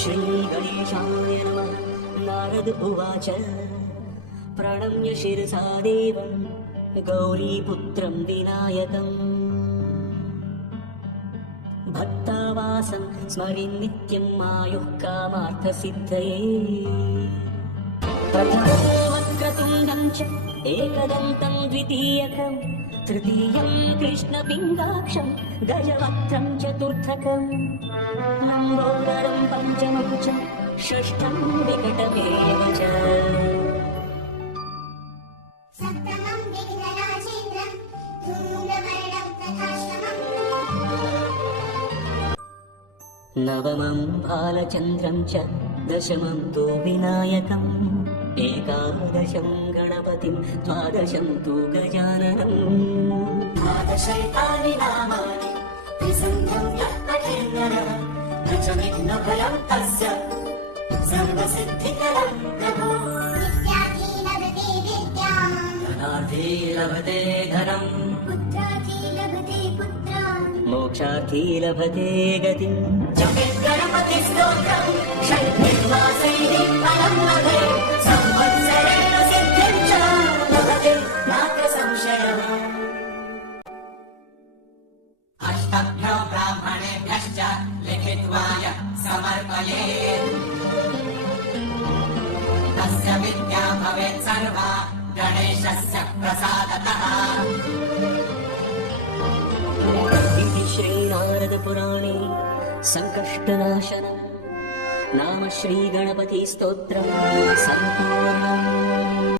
श्रीगणेशाय नमः। नारद उवाच प्रणम्य शिरसा देवं गौरीपुत्रं विनायकम् भक्तावासं स्मरिन् नित्यं आयुः कामार्थसिद्धये। प्रथमं वक्रतुण्डं च एकदन्तं द्वितीयकं तृतीयं कृष्णपिङ्गाक्षं गजवक्त्रं चतुर्थकं लम्बोदरं पञ्चमं च षष्ठं विकटमेव च। सप्तमं विघ्नराजेन्द्रं धूम्रवर्णं तथाष्टमम्। नवमं बालचन्द्रं च दशमं तु विनायकम् एकादशं गणपतिं द्वादशं तु गजाननम्। द्वादशैतानि नामानि त्रिसन्ध्यं यः पठेन्नरः न च विघ्नभयं तस्य सर्वसिद्धिकरं प्रभो। विद्यार्थी लभते विद्याम् धनार्थी लभते धनम् पुत्रार्थी लभते पुत्रान् मोक्षार्थी लभते गतिम्। जपेत् गणपतिस्तोत्रं षड्भिर्मासैः फलं लभे संवत्सरेण सिद्धिं च लभते नात्र संशयः। अष्टभ्यो ब्राह्मणेभ्यश्च लिखित्वा यः समर्पयेत् तस्य विद्या भवेत् सर्वा गणेशस्य प्रसादतः। इति श्रीनारदपुराणे सङ्कष्टनाशनम् नाम श्रीगणपतिस्तोत्रम् सम्पूर्णम्।